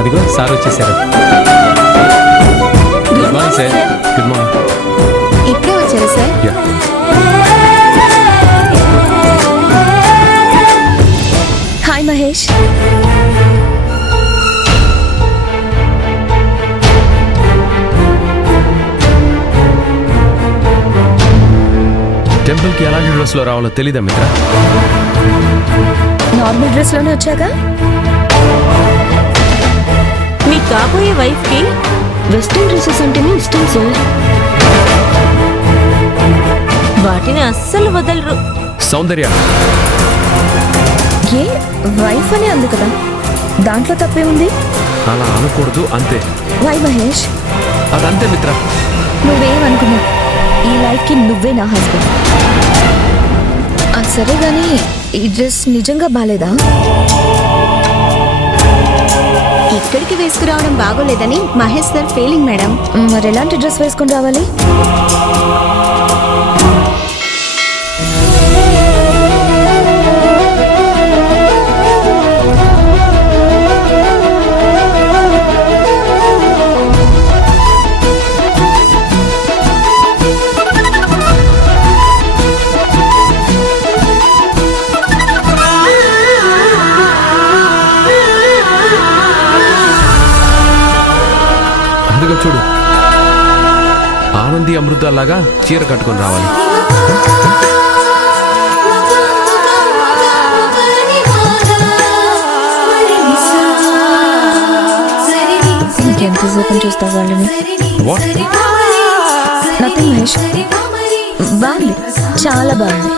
అదిగో సార్ వచ్చేసారు. Good morning sir. Good morning. ఇప్పుడే వచ్చారా సార్? యా. హాయ్ మహేష్. టెంపుల్కి ఎలాంటి డ్రెస్లో రావాలో తెలీదా మిత్ర? నార్మల్ డ్రెస్ లోనే వచ్చాగా. మీ కాబోయే వైఫ్ కి వెస్ట్రన్ డ్రెస్సెస్ అంటేనే ఇష్టం సార్. వాటిని అస్సలు వదలరు. సౌందర్య, ఏ వైఫ్ అని అంది కదా, దాంట్లో తప్పే ఉంది. అలా అనకూడదు అంతే. వై మహేష్? అదంతే మిత్ర. నువ్వేమనుకున్నా ఈ లైఫ్ కి నువ్వే నా హస్బెండ్. సరే గానీ ఈ డ్రెస్ నిజంగా బాలేదా? ఇక్కడికి వేసుకురావడం బాగోలేదని మహేష్ సార్ ఫీలింగ్ మేడం. మరి ఎలాంటి డ్రెస్ వేసుకుని రావాలి? అదిగో చూడు, ఆనంది అమృతాలాగా చీర కట్టుకొని రావాలి. ఇంకెంతసేపు చూస్తావు వాళ్ళని? వాట్? నథింగ్ మహేష్. బాగుంది, చాలా బాగుంది.